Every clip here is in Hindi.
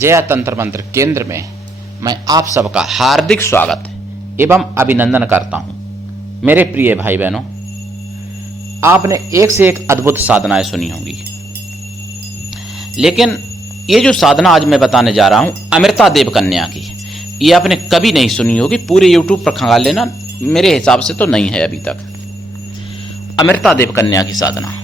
जया तंत्र मंत्र केंद्र में मैं आप सबका हार्दिक स्वागत एवं अभिनंदन करता हूं। मेरे प्रिय भाई बहनों, आपने एक से एक अद्भुत साधनाएं सुनी होंगी, लेकिन ये जो साधना आज मैं बताने जा रहा हूं अमृता देव कन्या की, ये आपने कभी नहीं सुनी होगी। पूरे यूट्यूब पर खंगाल लेना, मेरे हिसाब से तो नहीं है अभी तक। अमृता देव कन्या की साधना,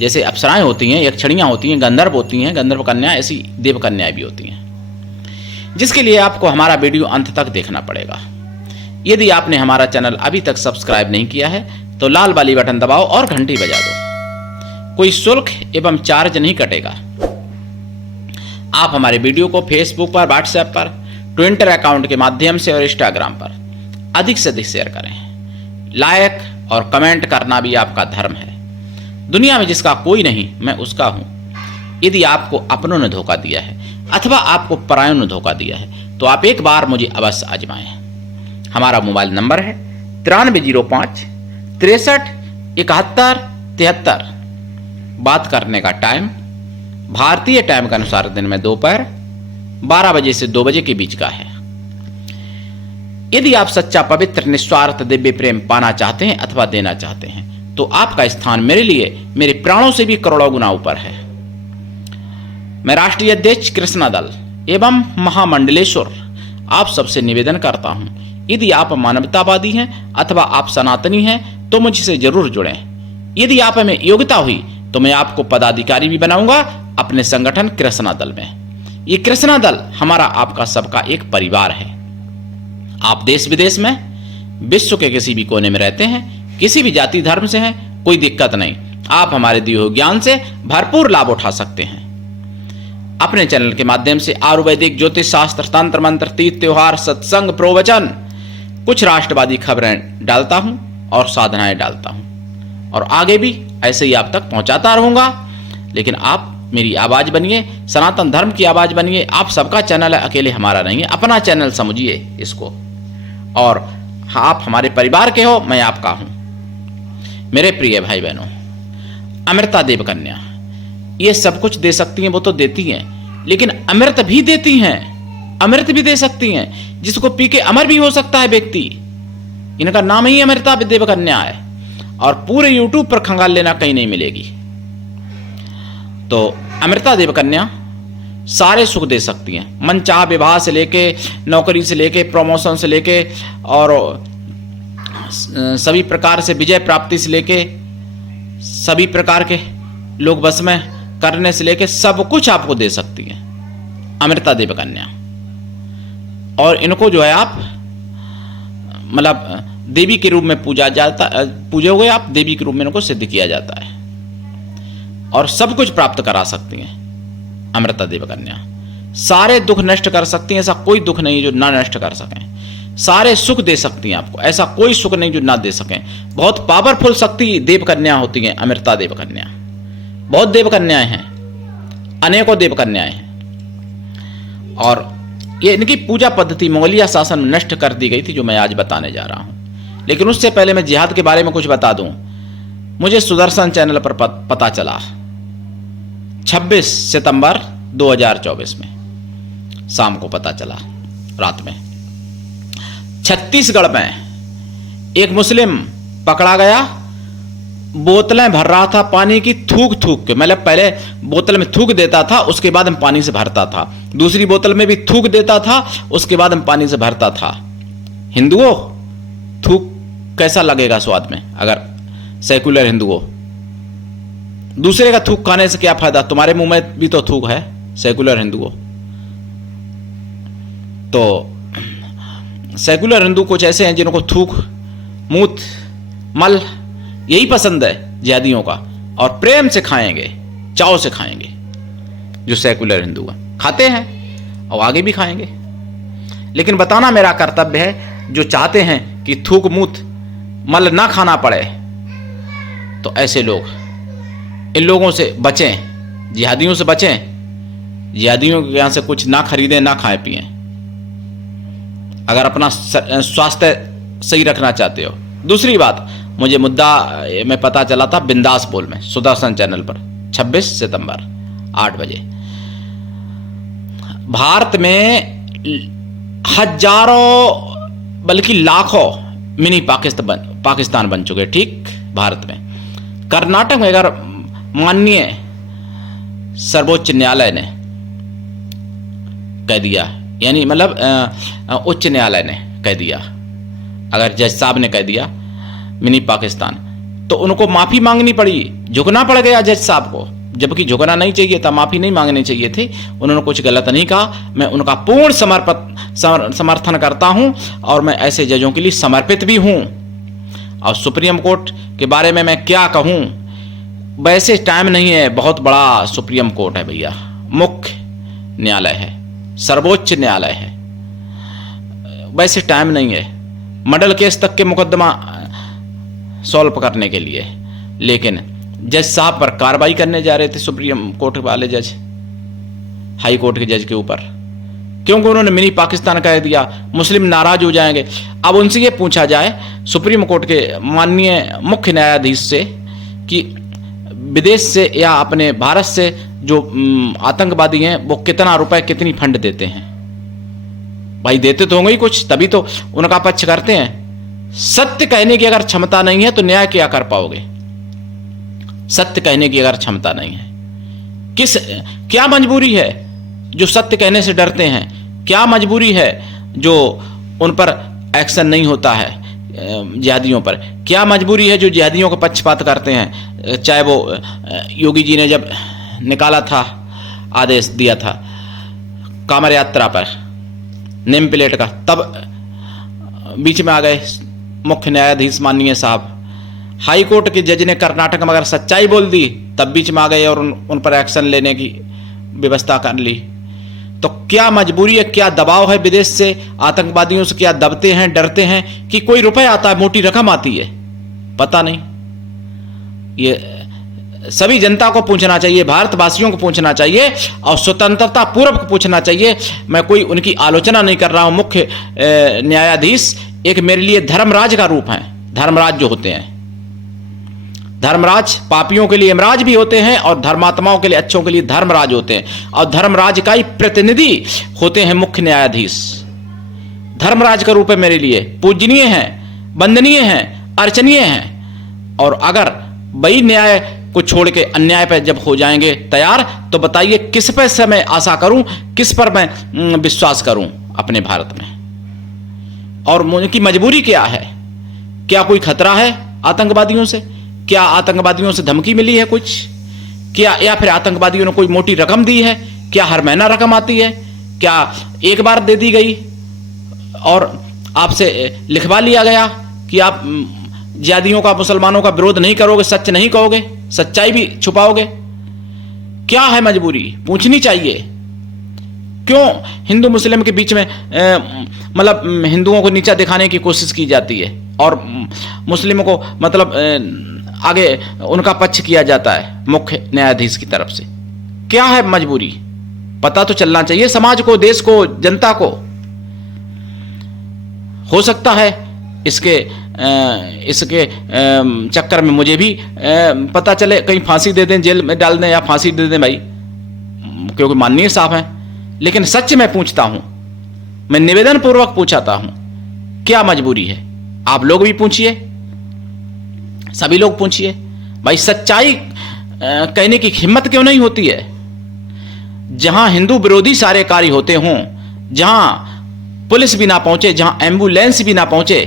जैसे अप्सराएं होती हैं, यक्षणियां होती हैं, गंधर्व होती हैं, गंधर्व कन्या, ऐसी देव कन्याएं भी होती हैं, जिसके लिए आपको हमारा वीडियो अंत तक देखना पड़ेगा। यदि आपने हमारा चैनल अभी तक सब्सक्राइब नहीं किया है तो लाल वाली बटन दबाओ और घंटी बजा दो। कोई शुल्क एवं चार्ज नहीं कटेगा। आप हमारे वीडियो को फेसबुक पर, व्हाट्सएप पर, ट्विटर अकाउंट के माध्यम से और इंस्टाग्राम पर अधिक से अधिक शेयर करें। लाइक और कमेंट करना भी आपका धर्म है। दुनिया में जिसका कोई नहीं, मैं उसका हूं। यदि आपको अपनों ने धोखा दिया है अथवा आपको परायों ने धोखा दिया है तो आप एक बार मुझे अवश्य आजमाएं। हमारा मोबाइल नंबर है 9305 63 71 73। बात करने का टाइम भारतीय टाइम के अनुसार दिन में दोपहर 12 बजे से 2 बजे के बीच का है। यदि आप सच्चा, पवित्र, निस्वार्थ दिव्य प्रेम पाना चाहते हैं अथवा देना चाहते हैं तो आपका स्थान मेरे लिए मेरे प्राणों से भी करोड़ों गुना ऊपर है। मैं राष्ट्रीय अध्यक्ष कृष्णा दल एवं महामंडलेश्वर आप सबसे निवेदन करता हूं, यदि आप मानवतावादी हैं अथवा आप सनातनी हैं तो मुझसे जरूर जुड़ें। यदि आप में योग्यता हुई तो मैं आपको पदाधिकारी भी बनाऊंगा अपने संगठन कृष्णा दल में। ये कृष्णा दल हमारा, आपका, सबका एक परिवार है। आप देश विदेश में, विश्व के किसी भी कोने में रहते हैं, किसी भी जाति धर्म से हैं, कोई दिक्कत नहीं। आप हमारे दिए हुए ज्ञान से भरपूर लाभ उठा सकते हैं। अपने चैनल के माध्यम से आयुर्वेदिक, ज्योतिष शास्त्र, तंत्र मंत्र, तीर्थ त्योहार, सत्संग, प्रवचन, कुछ राष्ट्रवादी खबरें डालता हूं और साधनाएं डालता हूं, और आगे भी ऐसे ही आप तक पहुंचाता रहूंगा। लेकिन आप मेरी आवाज बनिए, सनातन धर्म की आवाज बनिए। आप सबका चैनल है, अकेले हमारा नहीं है। अपना चैनल समझिए इसको, और आप हमारे परिवार के हो, मैं आपका हूं। मेरे प्रिय भाई बहनों, अमृता देव कन्या ये सब कुछ दे सकती हैं, वो तो देती हैं, लेकिन अमृत भी देती हैं। अमृत भी दे सकती हैं, जिसको पी के अमर भी हो सकता है व्यक्ति। इनका नाम ही अमृता देव कन्या है, और पूरे यूट्यूब पर खंगाल लेना, कहीं नहीं मिलेगी। तो अमृता देव कन्या सारे सुख दे सकती हैं, मनचाहा विवाह से लेके, नौकरी से लेके, प्रमोशन से लेके, और सभी प्रकार से विजय प्राप्ति से लेके, सभी प्रकार के लोग बस में करने से लेके, सब कुछ आपको दे सकती है अमृता देव कन्या। और इनको जो है आप मतलब देवी के रूप में पूजा हुए आप देवी के रूप में इनको सिद्ध किया जाता है, और सब कुछ प्राप्त करा सकती हैं अमृता देव कन्या। सारे दुख नष्ट कर सकती हैं, ऐसा कोई दुख नहीं जो ना नष्ट कर सकें। सारे सुख दे सकती हैं आपको, ऐसा कोई सुख नहीं जो ना दे सकें। बहुत पावरफुल शक्ति देव कन्या होती हैं अमृता देव कन्या। बहुत देव कन्याएं हैं, अनेकों देव कन्याएं हैं, और ये इनकी पूजा पद्धति मंगोलिया शासन में नष्ट कर दी गई थी, जो मैं आज बताने जा रहा हूं। लेकिन उससे पहले मैं जिहाद के बारे में कुछ बता दूं। मुझे सुदर्शन चैनल पर पता चला 26 सितंबर 2024 में शाम को पता चला, रात में, छत्तीसगढ़ में एक मुस्लिम पकड़ा गया। बोतलें भर रहा था पानी की, थूक थूक के। मतलब पहले बोतल में थूक देता था, उसके बाद हम पानी से भरता था। दूसरी बोतल में भी थूक देता था, उसके बाद हम पानी से भरता था। हिंदुओं, थूक कैसा लगेगा स्वाद में? अगर सेकुलर हिंदुओं, दूसरे का थूक खाने से क्या फायदा? तुम्हारे मुंह में भी तो थूक है, सेकुलर हिंदुओं। तो सेकुलर हिंदू कुछ ऐसे हैं जिनको थूक, मूत, मल यही पसंद है जिहादियों का, और प्रेम से खाएंगे, चाव से खाएंगे। जो सेकुलर हिंदू हैं खाते हैं और आगे भी खाएंगे। लेकिन बताना मेरा कर्तव्य है, जो चाहते हैं कि थूक, मूत, मल ना खाना पड़े, तो ऐसे लोग, इन लोगों से बचें, जिहादियों से बचें। जिहादियों के यहां से कुछ ना खरीदें, ना खाएं पिएं, अगर अपना स्वास्थ्य सही रखना चाहते हो। दूसरी बात, मुझे मुद्दा में पता चला था बिंदास बोल में, सुदर्शन चैनल पर, 26 सितंबर 8 बजे। भारत में हजारों बल्कि लाखों मिनी पाकिस्तान बन चुके, ठीक। भारत में कर्नाटक में अगर माननीय सर्वोच्च न्यायालय ने कह दिया, यानी मतलब उच्च न्यायालय ने कह दिया, अगर जज साहब ने कह दिया मिनी पाकिस्तान, तो उनको माफी मांगनी पड़ी, झुकना पड़ गया जज साहब को, जबकि झुकना नहीं चाहिए था, माफी नहीं मांगनी चाहिए थी। उन्होंने कुछ गलत नहीं कहा, मैं उनका पूर्ण समर्थन करता हूं और मैं ऐसे जजों के लिए समर्पित भी हूं। और सुप्रीम कोर्ट के बारे में मैं क्या कहूं, वैसे टाइम नहीं है, बहुत बड़ा सुप्रीम कोर्ट है भैया, मुख्य न्यायालय है, सर्वोच्च न्यायालय है, वैसे टाइम नहीं है मर्डर केस तक के मुकदमा सॉल्व करने के लिए। लेकिन जज साहब पर कार्रवाई करने जा रहे थे सुप्रीम कोर्ट वाले जज, हाई कोर्ट के जज के ऊपर, क्योंकि उन्होंने मिनी पाकिस्तान कह दिया, मुस्लिम नाराज हो जाएंगे। अब उनसे ये पूछा जाए सुप्रीम कोर्ट के माननीय मुख्य न्यायाधीश से कि विदेश से या अपने भारत से जो आतंकवादी हैं वो कितना रुपए कितनी फंड देते हैं। भाई देते तो होंगे ही कुछ, तभी तो उनका पक्ष करते हैं। सत्य कहने की अगर क्षमता नहीं है तो न्याय क्या कर पाओगे। सत्य कहने की अगर क्षमता नहीं है, क्या मजबूरी है जो सत्य कहने से डरते हैं, क्या मजबूरी है जो उन पर एक्शन नहीं होता है जिहादियों पर, क्या मजबूरी है जो जिहादियों का पक्षपात करते हैं। चाहे वो योगी जी ने जब निकाला था, आदेश दिया था कांवड़ यात्रा पर नेम प्लेट का, तब बीच में आ गए मुख्य न्यायाधीश माननीय साहब। हाई कोर्ट के जज ने कर्नाटक में अगर सच्चाई बोल दी तब बीच में आ गए और उन पर एक्शन लेने की व्यवस्था कर ली। तो क्या मजबूरी है, क्या दबाव है विदेश से आतंकवादियों से, क्या दबते हैं, डरते हैं कि कोई रुपए आता है, मोटी रकम आती है, पता नहीं। ये सभी जनता को पूछना चाहिए, भारतवासियों को पूछना चाहिए और स्वतंत्रता पूर्व को पूछना चाहिए। मैं कोई उनकी आलोचना नहीं कर रहा हूं। मुख्य न्यायाधीश एक मेरे लिए धर्मराज का रूप है। धर्मराज जो होते हैं, धर्मराज पापियों के लिए यमराज भी होते हैं और धर्मात्माओं के लिए, अच्छों के लिए धर्मराज होते हैं, और धर्मराज का ही प्रतिनिधि होते हैं मुख्य न्यायाधीश। धर्मराज का रूप है मेरे लिए, पूजनीय है, वंदनीय है, अर्चनीय है। और अगर वही न्याय को छोड़ के अन्याय पर जब हो जाएंगे तैयार, तो बताइए किस पर से मैं आशा करूं, किस पर मैं विश्वास करूं अपने भारत में। और उनकी मजबूरी क्या है, क्या कोई खतरा है आतंकवादियों से, क्या आतंकवादियों से धमकी मिली है कुछ, क्या या फिर आतंकवादियों ने कोई मोटी रकम दी है, क्या हर महीना रकम आती है, क्या एक बार दे दी गई और आपसे लिखवा लिया गया कि आप जिहादियों का, मुसलमानों का विरोध नहीं करोगे, सच नहीं कहोगे, सच्चाई भी छुपाओगे। क्या है मजबूरी, पूछनी चाहिए। क्यों हिंदू मुस्लिम के बीच में मतलब हिंदुओं को नीचा दिखाने की कोशिश की जाती है और मुस्लिमों को मतलब आगे उनका पक्ष किया जाता है मुख्य न्यायाधीश की तरफ से। क्या है मजबूरी, पता तो चलना चाहिए समाज को, देश को, जनता को। हो सकता है इसके चक्कर में मुझे भी पता चले, कहीं फांसी दे दें, जेल में डाल दें या फांसी दे दें भाई, क्योंकि माननीय साहब हैं। लेकिन सच मैं पूछता हूं, मैं निवेदन पूर्वक पूछाता हूं, क्या मजबूरी है। आप लोग भी पूछिए, सभी लोग पूछिए भाई, सच्चाई कहने की हिम्मत क्यों नहीं होती है। जहां हिंदू विरोधी सारे कार्य होते हों, जहां पुलिस भी ना पहुंचे, जहां एम्बुलेंस भी ना पहुंचे,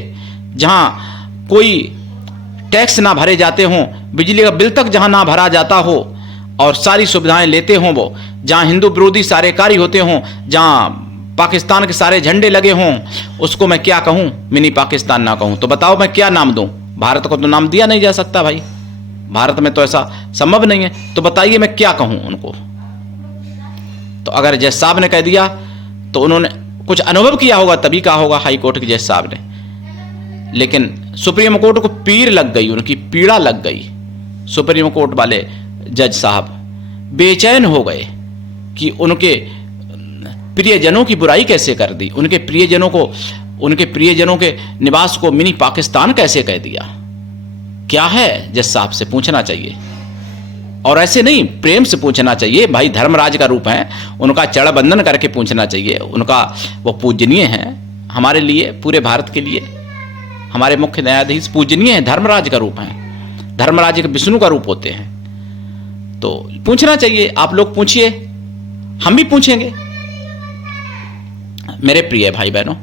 जहां कोई टैक्स ना भरे जाते हों, बिजली का बिल तक जहां ना भरा जाता हो और सारी सुविधाएं लेते हों वो, जहां हिंदू विरोधी सारे कार्य होते हों, जहां पाकिस्तान के सारे झंडे लगे हों, उसको मैं क्या कहूं, मिनी पाकिस्तान ना कहूं तो बताओ मैं क्या नाम दूं। भारत को तो नाम दिया नहीं जा सकता भाई, भारत में तो ऐसा संभव नहीं है, तो बताइए मैं क्या कहूं उनको। तो अगर जज साहब ने कह दिया तो उन्होंने कुछ अनुभव किया होगा, तभी कहा होगा हाई कोर्ट के जज साहब ने। लेकिन सुप्रीम कोर्ट को पीड़ लग गई, उनकी पीड़ा लग गई। सुप्रीम कोर्ट वाले जज साहब बेचैन हो गए कि उनके प्रियजनों की बुराई कैसे कर दी, उनके प्रियजनों के निवास को मिनी पाकिस्तान कैसे कह दिया। क्या है जज साहब से पूछना चाहिए। और ऐसे नहीं, प्रेम से पूछना चाहिए। भाई धर्मराज का रूप है, उनका चरण बंदन करके पूछना चाहिए। उनका वो पूजनीय है हमारे लिए, पूरे भारत के लिए। हमारे मुख्य न्यायाधीश पूजनीय है, धर्मराज का रूप है। धर्मराज एक विष्णु का रूप होते हैं, तो पूछना चाहिए। आप लोग पूछिए, हम भी पूछेंगे। मेरे प्रिय भाई बहनों,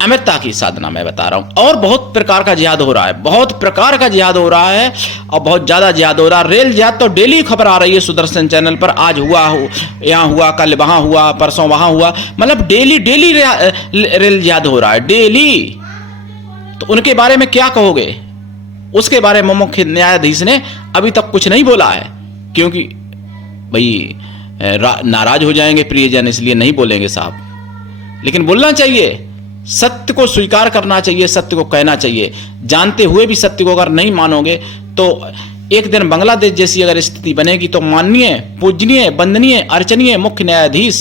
अमरता की साधना मैं बता रहा हूं। और बहुत प्रकार का जिहाद हो रहा है, बहुत प्रकार का जिहाद हो रहा है, और बहुत ज्यादा जिहाद हो रहा है। रेल जिहाद तो डेली खबर आ रही है सुदर्शन चैनल पर। आज हुआ यहाँ हुआ, कल वहां हुआ, परसों वहां हुआ, मतलब डेली डेली रेल जिहाद हो रहा है, डेली। तो उनके बारे में क्या कहोगे? उसके बारे में मुख्य न्यायाधीश ने अभी तक कुछ नहीं बोला है, क्योंकि भाई नाराज हो जाएंगे प्रियजन, इसलिए नहीं बोलेंगे साहब। लेकिन बोलना चाहिए, सत्य को स्वीकार करना चाहिए, सत्य को कहना चाहिए। जानते हुए भी सत्य को अगर नहीं मानोगे तो एक दिन बांग्लादेश जैसी अगर स्थिति बनेगी तो माननीय, पूजनीय, वंदनीय, अर्चनीय मुख्य न्यायाधीश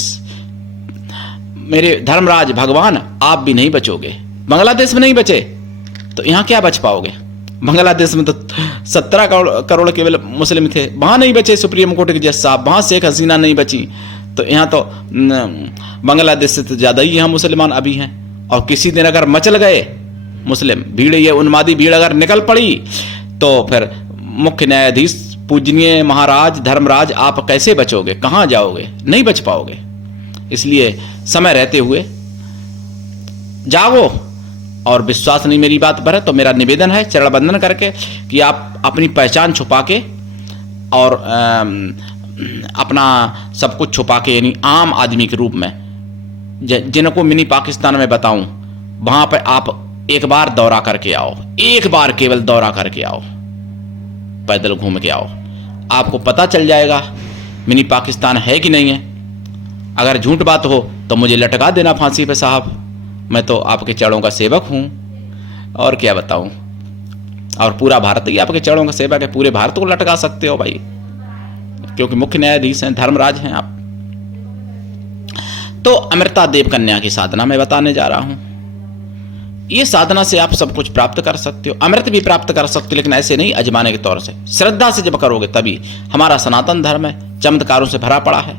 मेरे धर्मराज भगवान, आप भी नहीं बचोगे। बांग्लादेश में नहीं बचे तो यहां क्या बच पाओगे? बांग्लादेश में तो 17 करोड़ केवल मुस्लिम थे, वहां नहीं बचे सुप्रीम कोर्ट के जज साहब, वहां शेख हसीना नहीं बची, तो यहाँ तो बांग्लादेश से तो ज्यादा ही यहाँ मुसलमान अभी हैं। और किसी दिन अगर मचल गए मुस्लिम भीड़, ये उन्मादी भीड़ अगर निकल पड़ी, तो फिर मुख्य न्यायाधीश पूजनीय महाराज धर्मराज आप कैसे बचोगे? कहां जाओगे? नहीं बच पाओगे। इसलिए समय रहते हुए जागो। और विश्वास नहीं मेरी बात पर है तो मेरा निवेदन है चरण बंदन करके कि आप अपनी पहचान छुपा के और अपना सब कुछ छुपा के, यानी आम आदमी के रूप में, जिनको मिनी पाकिस्तान में बताऊं, वहां पर आप एक बार दौरा करके आओ, एक बार केवल दौरा करके आओ, पैदल घूम के आओ, आपको पता चल जाएगा मिनी पाकिस्तान है कि नहीं है। अगर झूठ बात हो तो मुझे लटका देना फांसी पे साहब, मैं तो आपके चरणों का सेवक हूं, और क्या बताऊं। और पूरा भारत ही आपके चरणों का सेवक है, पूरे भारत को लटका सकते हो भाई, क्योंकि मुख्य न्यायाधीश हैं, धर्मराज हैं आप। तो अमृता देव कन्या की साधना मैं बताने जा रहा हूं। ये साधना से आप सब कुछ प्राप्त कर सकते हो, अमृत भी प्राप्त कर सकते हो, लेकिन ऐसे नहीं अजमाने के तौर से, श्रद्धा से जब करोगे तभी। हमारा सनातन धर्म है, चमत्कारों से भरा पड़ा है।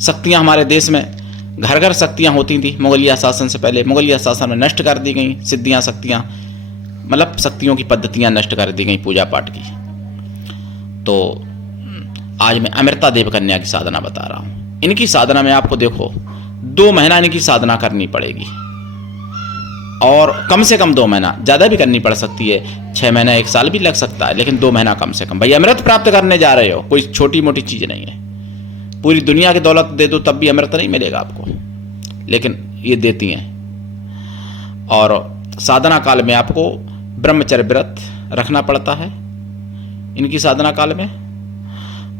शक्तियां हमारे देश में घर घर शक्तियां होती थी मुगलिया शासन से पहले, मुगलिया शासन में नष्ट कर दी गई सिद्धियां, शक्तियां, मतलब शक्तियों की पद्धतियां नष्ट कर दी गई पूजा पाठ की। तो आज मैं अमृता देव कन्या की साधना बता रहा हूं। इनकी साधना में आपको देखो 2 महीना इनकी साधना करनी पड़ेगी, और कम से कम 2 महीना, ज्यादा भी करनी पड़ सकती है, 6 महीना 1 साल भी लग सकता है, लेकिन 2 महीना कम से कम। भाई अमृत प्राप्त करने जा रहे हो, कोई छोटी मोटी चीज नहीं है। पूरी दुनिया की दौलत दे दो तब भी अमृत नहीं मिलेगा आपको, लेकिन ये देती हैं। और साधना काल में आपको ब्रह्मचर्य व्रत रखना पड़ता है इनकी साधना काल में,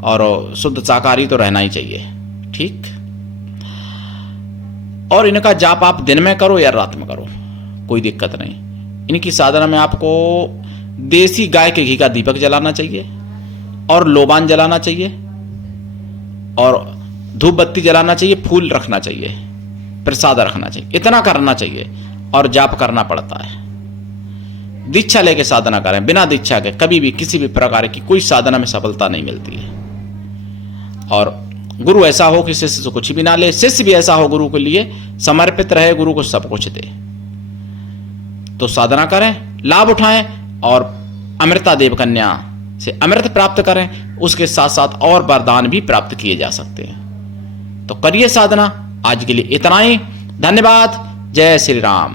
और शुद्ध शाकाहारी तो रहना ही चाहिए, ठीक। और इनका जाप आप दिन में करो या रात में करो, कोई दिक्कत नहीं। इनकी साधना में आपको देसी गाय के घी का दीपक जलाना चाहिए, और लोबान जलाना चाहिए, और धूप बत्ती जलाना चाहिए, फूल रखना चाहिए, प्रसाद रखना चाहिए, इतना करना चाहिए। और जाप करना पड़ता है। दीक्षा लेके साधना करें, बिना दीक्षा के कभी भी किसी भी प्रकार की कोई साधना में सफलता नहीं मिलती है। और गुरु ऐसा हो कि शिष्य से कुछ भी ना ले, शिष्य भी ऐसा हो गुरु के लिए समर्पित रहे, गुरु को सब कुछ दे। तो साधना करें, लाभ उठाएं, और अमृता देव कन्या से अमृत प्राप्त करें। उसके साथ साथ और वरदान भी प्राप्त किए जा सकते हैं। तो करिए साधना। आज के लिए इतना ही, धन्यवाद। जय श्री राम।